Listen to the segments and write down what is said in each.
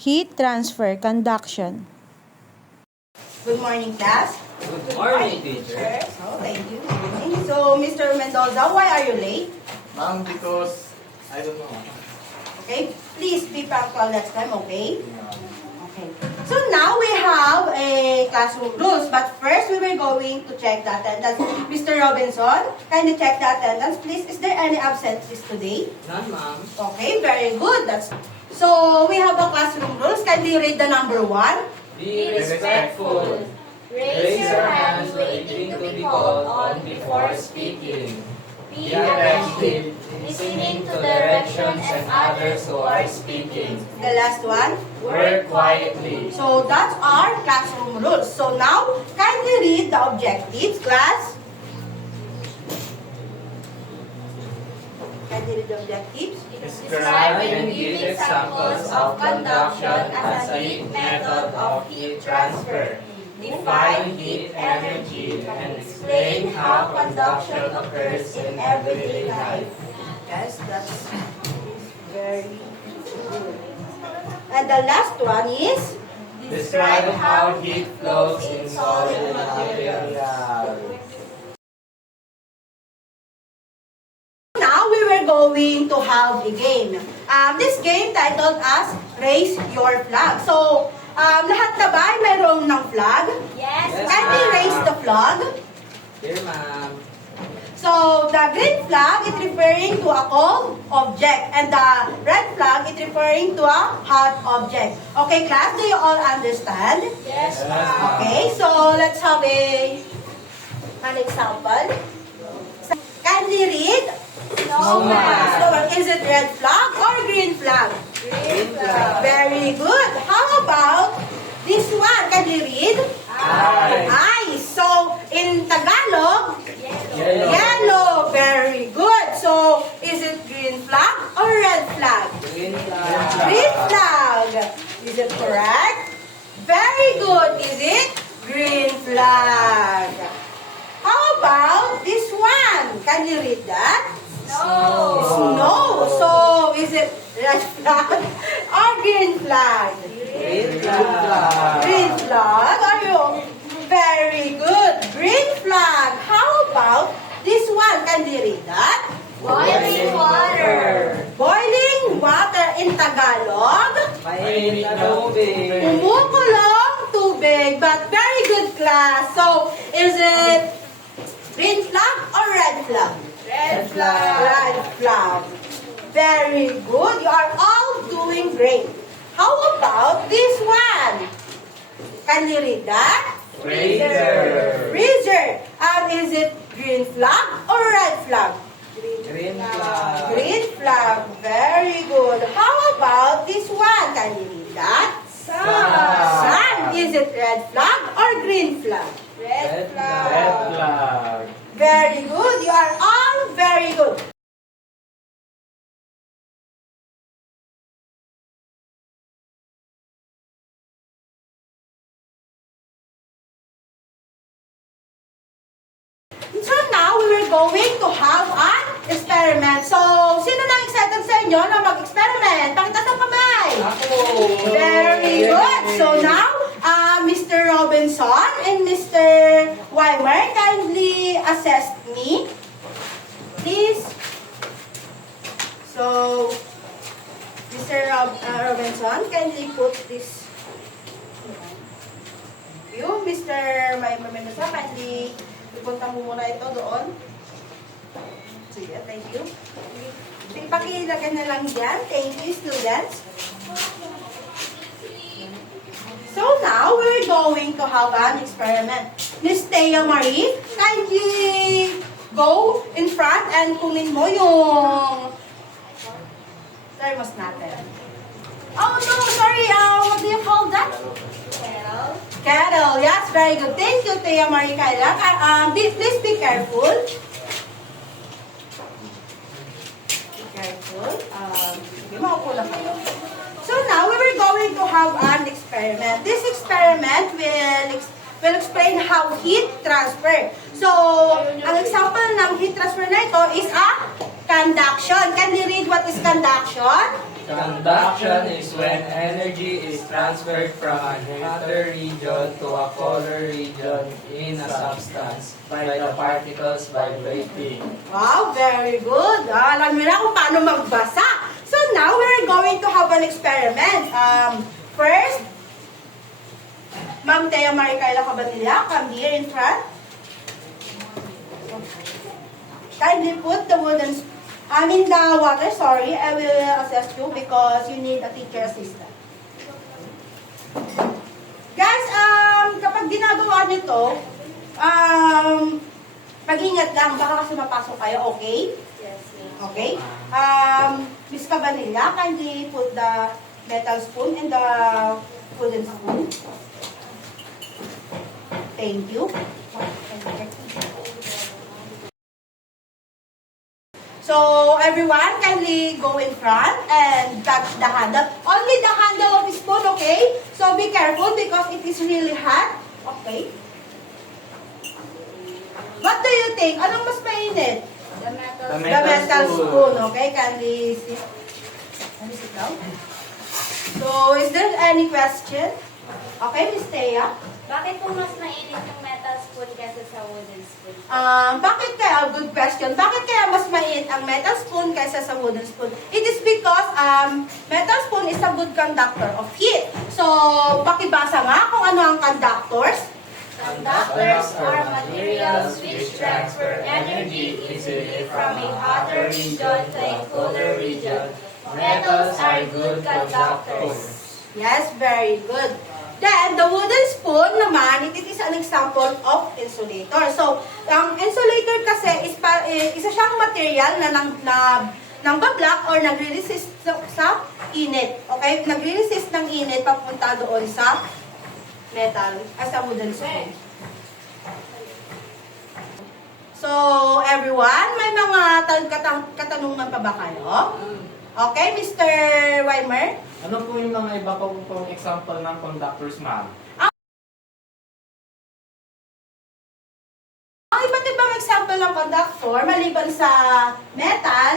heat transfer, conduction. Good morning, class. Good morning, teacher. Oh, thank you. So, Mr. Mendoza, why are you late? Ma'am, because I don't know. Okay, please be punctual next time, okay? Okay. So now we have a classroom rules, but first we were going to check the attendance. Mr. Robinson, kindly check the attendance, please. Is there any absences today? None, ma'am. Okay, very good. So we have a classroom rules. Kindly read the number 1. Be respectful. Raise your hands waiting to be called on before speaking. Be attentive, listening to directions and others who are speaking. The last one. Work quietly. So that's our classroom rules. So now, kindly read the objectives, class. Kindly read the objectives. Describe and give examples of conduction as a heat method of heat transfer. Define heat energy and explain how conduction occurs in everyday life. Yes, that's very good. And the last one is, Describe how heat flows in solid material. now we were going to have a game. This game titled as Raise Your Flag. So, lahat na ba ay mayroong ng flag? Yes, Kindly raise the flag. Here, ma'am. So, the green flag is referring to a cold object and the red flag is referring to a hot object. Okay, class, do you all understand? Yes, Okay, so let's have an example. Kindly read. Snowman. Snowman. Is it red flag or green flag? Green flag. Very good. How about this one? Can you read? Ice. So, in Tagalog, Yellow. yellow. Very good. So, is it green flag or red flag? Green flag. Green flag. Is it correct? Very good. Is it green flag? How about this one? Can you read that? Snow. So, is it red flag or green flag? Green flag. Green flag. Are you? Very good. Green flag. How about this one? Can you read that? Boiling water. Boiling water in Tagalog. Mainit na tubig. Kumukulong tubig. But very good, class. So, is it green flag or red flag? Red flag. Red flag. Very good. You are all doing great. How about this one? Can you read that? Freezer. Freezer. Is it green flag or red flag? Green flag. Green flag. Very good. How about this one? Can you read that? Sun. Is it red flag or green flag? Red flag. Very good. You are all very good. So now, we were going to have an experiment. So, sino na excited sa inyo na mag-experiment? Pakita sa kamay. Ako. Very good. So now, Mr. Robinson and Mr. Weimer, kindly assist me. Please. So, Mr. Robinson, kindly put this. You, Mr. Weimer Mendoza, kindly ipunta mo muna ito doon. Sige, thank you. Pakilagay na lang yan. Thank you, students. So now, we're going to have an experiment. Miss Thea Marie, kindly go in front and kunin mo yung thermos natin. Oh no, sorry, what do you call that? Kettle. Yes, very good. Thank you, Thea Marie Kaila. Please be careful. Be careful. Sige, maupo lang kayo. So now, we were going to have an experiment. This experiment will explain how heat transfer. So, ang example ng heat transfer na ito is a conduction. Can you read what is conduction? Conduction is when energy is transferred from a hotter region to a colder region in a substance by the particles vibrating. Wow, very good. Alam niyo na kung paano magbasa. So now we're going to have an experiment. First, Ma'am Thea Maricarla Cabanilla, come here in front. Kindly put the the water, sorry, I will assist you because you need a teacher assistant. Guys, kapag ginagawa nyo to, pag-ingat lang, baka kasi mapasok kayo, okay? Yes, yes. Okay? Miss Cabanilla, kindly put the metal spoon and the wooden spoon. Thank you. So, everyone, kindly go in front and touch the handle. Only the handle of the spoon, okay? So, be careful because it is really hot. Okay? What do you think? Anong mas mainit? The metal. The The metal spoon, okay? Kindly sit down. So, is there any question? Okay, Miss Thea? Bakit po mas mainit yung metal spoon kaysa sa wooden spoon? Bakit kaya, good question, bakit kaya mas mainit ang metal spoon kaysa sa wooden spoon? It is because metal spoon is a good conductor of heat. So, pakibasa nga kung ano ang conductors. Conductors are materials which transfer energy easily from a hotter region to a colder region. Metals are good conductors. Yes, very good. Then, the wooden spoon naman, it is an example of insulator. So, ang insulator kasi is isa siyang material na nangbablock or nagre-resist sa init. Okay? Nagre-resist ng init papunta doon sa metal, sa wooden spoon. So, everyone, may mga katanungan pa ba kayo? Okay, Mr. Weimer? Ano po yung mga iba pa pong example ng conductors, ma'am? Ang iba't ibang example ng conductor, maliban sa metal,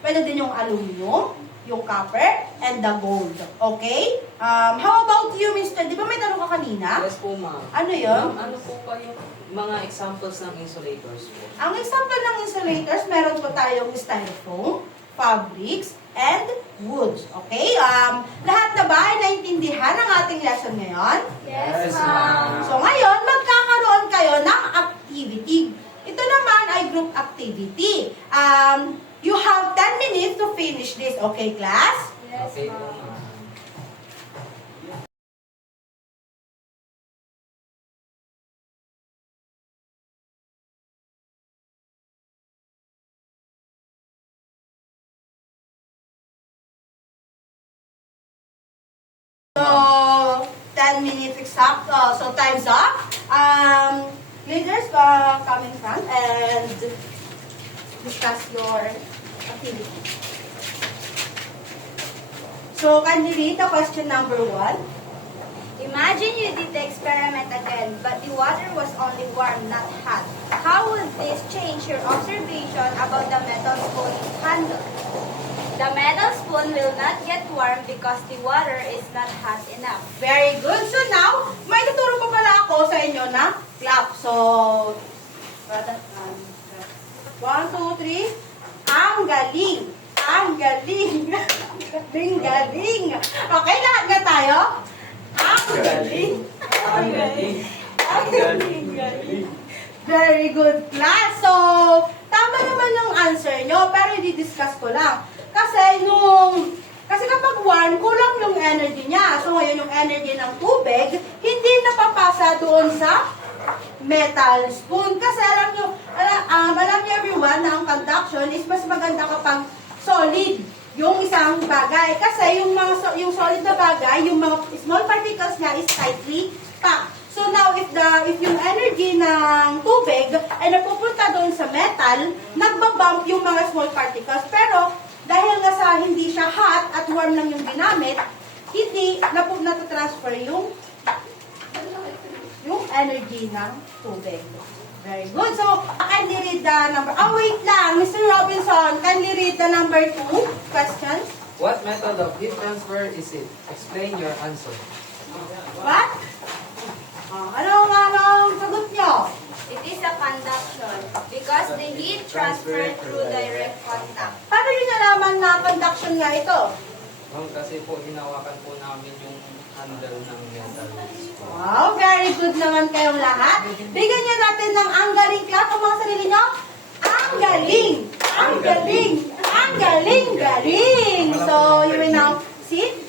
pwede din yung aluminum, yung copper, and the gold. Okay? How about you, Mr.? Di ba may tanong ka kanina? Yes po, ma'am. Ano yun? Ma'am, ano po pa yung mga examples ng insulators po? Ang example ng insulators, meron po tayong styrofoam, fabrics, and woods. Okay? Lahat na ba ay naintindihan ang ating lesson ngayon? Yes, ma'am. So ngayon, magkakaroon kayo ng activity. Ito naman ay group activity. You have 10 minutes to finish this. Okay, class? Yes, Okay po, ma'am. ma'am. So, 10 minutes exact. So, time's up. Leaders, come in front and discuss your activity. So, can you read the question number 1? Imagine you did the experiment again, but the water was only warm, not hot. How would this change your observation about the metal spoon handle? The metal spoon will not get warm because the water is not hot enough. Very good. So now, may tuturo pa pala ako sa inyo na clap. So, 1, 2, 3. Ang galing. Ang galing. Galing, galing. Okay, lahat na tayo? Ang galing. Ang galing. Ang galing, galing. Very good, class. So, tama naman yung answer nyo, pero i-discuss ko lang. Kasi kapag warm, kulang yung energy niya. So, ngayon yung energy ng tubig, hindi napapasa doon sa metal spoon. Kasi alam nyo everyone na ang conduction is mas maganda kapag solid yung isang bagay. Kasi yung solid na bagay, yung mga small particles niya is tightly packed. So now, if yung energy ng tubig ay napupunta doon sa metal, nagbabump yung mga small particles. Pero, dahil nga sa hindi siya hot at warm lang yung ginamit, hindi natatransfer yung energy ng tubig. Very good. So, can you read the number? Wait lang. Mr. Robinson, can you read the number 2 questions? What method of heat transfer is it? Explain your answer. What? Ano ang sagot nyo? It is a conduction because the heat transferred through direct contact. Paano nyo nalaman na conduction nga ito? Ma'am, kasi po hinawakan po namin yung handle ng metal. Wow, very good naman kayong lahat. Bigyan niyo natin ng ang galing clap ang mga sarili nyo. Ang galing! Ang galing! Ang galing! Galing! So, you will now sit.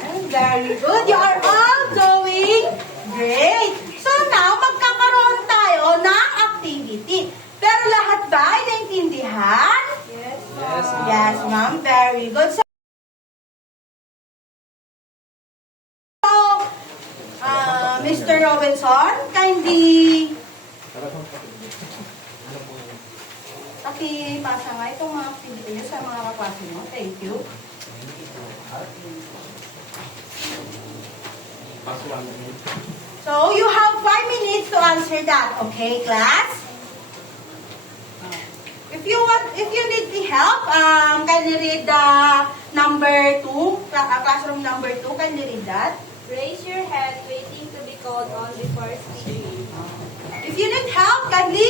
And very good. You are all doing great. So now, magkakaroon tayo ng activity. Pero lahat ba ay naintindihan? Yes, Yes, ma'am. Yes, ma'am. Very good. So, Mr. Robinson, kindly pakipasa nga itong mga activity niyo sa mga kaklase mo. Thank you. So, you have 5 minutes to answer that. Okay, class? If you need the help, kindly read the number 2, classroom number 2, kindly read that. Raise your hand waiting to be called on before speaking. If you need help, kindly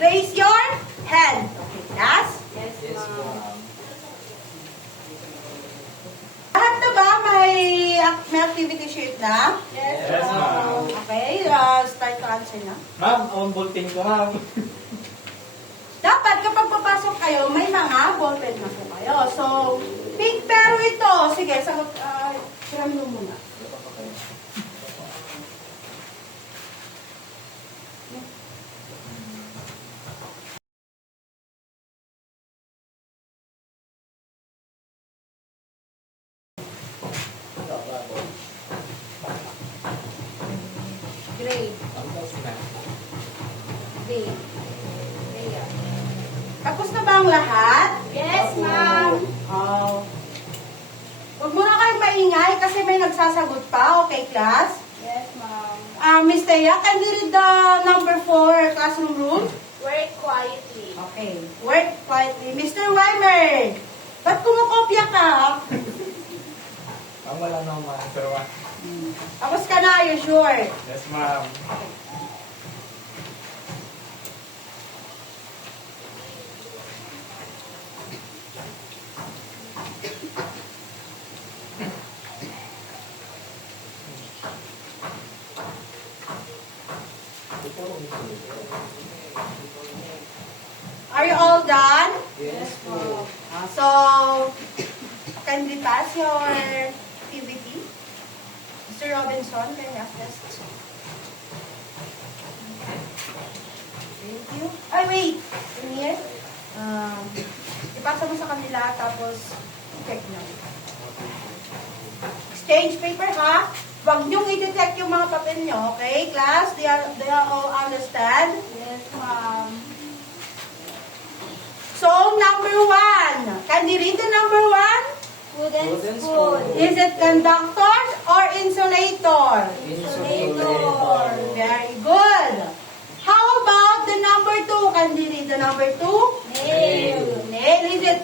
raise your hand. Okay, class? Yes, Yes, ma'am. ma'am. Lahat na ba may activity sheet na? Yes, Yes, ma'am. Okay, start to answer na. Ma'am, ang bulletin ko ha. Dapat kapag papasok kayo, may mga ballpen na po kayo. So, pink pero ito. Sige, sagot, siram mo muna. Grade. B. Rhea. Tapos na ba ang lahat? Yes, ma'am. Oh. Huwag muna kayong maingay kasi may nagsasagot pa. Okay, class? Yes, ma'am. Miss Thea, can you read the number 4 classroom room? Work quietly. Okay. Work quietly. Mr. Weimer, ba't kumukopya ka? Ang wala naman, sir. Tapos ka na, you sure? Yes, ma'am. Are you all done? Yes, po. So, kindly pass your activity. Mr. Robinson, can you assist? Thank you. Ay, wait. In here. Ipasa mo sa kanila, tapos check nyo. Exchange paper, ha? Huwag niyong i-detect yung mga papel nyo, okay? Class, they are all understand? Yes, ma'am. So, number 1. Can you read the number 1? Wooden Wooden spoon. spoon. Is it conductor or insulator? Insulator. Very good. How about the number 2? Can you read the number 2? Nail. Nail. Is it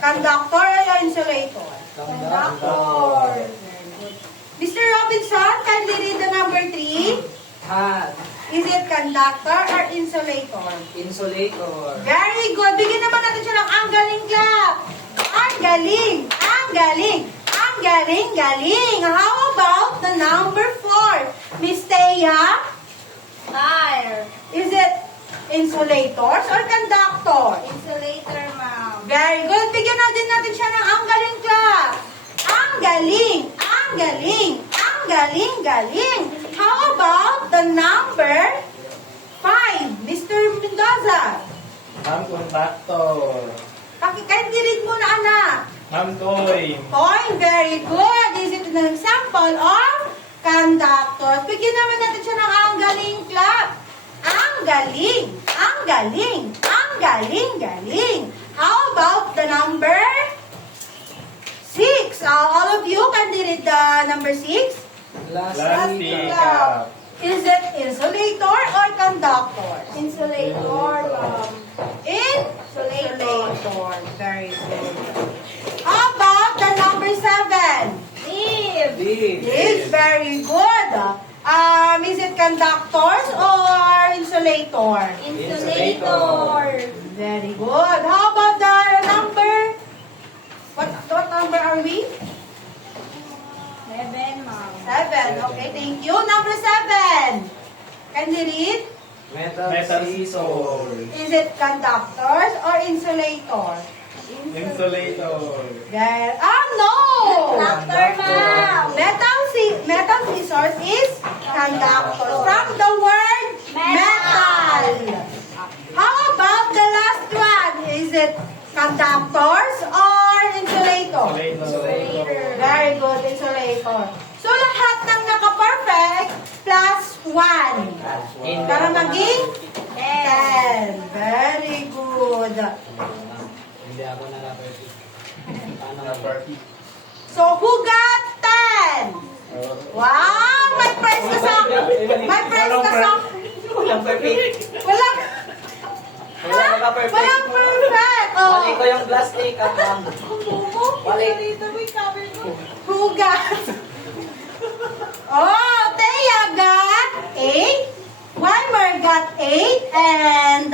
conductor or insulator? Conductor. Mr. Robinson, can you read the number 3? Hat. Is it conductor or insulator? Insulator. Very good. Bigyan naman natin siya ng ang galing clap. Ang galing. Ang galing. Ang galing, galing. How about the number 4? Miss Thea? Tire. Is it insulators or conductor? Insulator, ma'am. Very good. Bigyan natin siya ng ang galing clap. Ang galing. Ang galing. Ang galing, galing. How about the number 5? Mr. Mendoza? Ma'am, contractor. Kahit read mo na, anak. Ma'am, toy. Coin, very good. Is it an example of conductor? Bigyan naman natin siya ng ang galing clap. Ang galing. Ang galing. Ang galing, galing. How about the number 6? All of you, can you read the number 6? Plastic Cup. cup. Is it insulator or conductor? Insulator, ma'am. Insulator. Very good. the number 7? Eve. It's very good. Is it conductors or insulator? Insulator. Very good. How about the number? What number are we? 7, ma'am. 7. Okay, thank you. Number 7. Can you read? Metal scissor. Is it conductors or insulator? Insulator. There. No! Tractor, ma'am. Metal scissors is conductor. From the word metal. How about the last one? Is it conductors or insulator? Insulator. Very good, insulator. So, lahat ng naka-perfect plus 1. Para maging 10. Very good. Hindi ako naka-perfect. Paano So, who got 10? Wow! May prize ka sa... May prize ka sa... Walang perfect. Walang... Walang naka-perfect. Walang perfect! Mali ko Oh. yung plastic at Mali. Who got... Oh, Thea got 8. Weimer got 8. And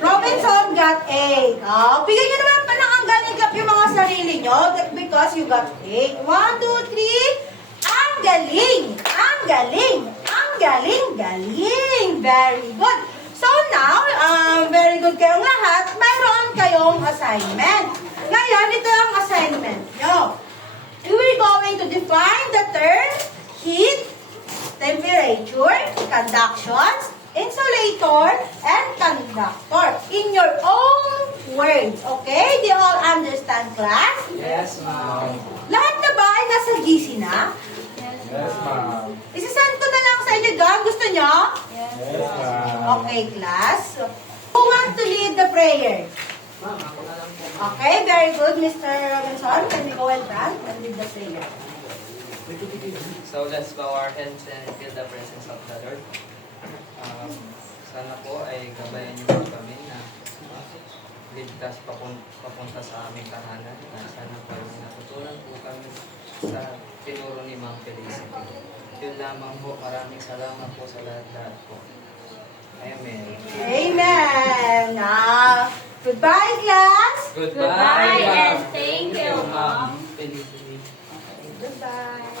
Robinson got 8. Oh, bigyan nyo naman pa ng ang galing clap yung mga sarili nyo because you got 8. 1, 2, 3. Ang galing! Ang galing! Ang galing! Galing! Very good. So now, very good kayong lahat. Mayroon kayong assignment. Ngayon, ito ang assignment nyo. We're going to define the term heat, temperature, conductions, insulator, and conductor in your own words. Okay? Do you all understand, class? Yes, ma'am. Lahat na ba ay nasa GC na? Yes, ma'am. Isasend ko na lang sa inyo doon. Gusto nyo? Yes, ma'am. Okay, class. Who wants to lead the prayer? Ma'am, ako na lang po. Okay, very good, Mr. Robinson. Can we go in front and lead the prayer? So let's bow our heads and feel the presence of the Lord. Sana po ay gabayan niyo po kami na ligtas papunta sa aming tahanan. Sana po ay natutunan po kami sa tinuro ni Ma'am Felicity. Yun lamang po, maraming salamat po sa lahat po. Amen. Amen. Goodbye, class. Goodbye, and thank you, Ma'am Felicity. Goodbye.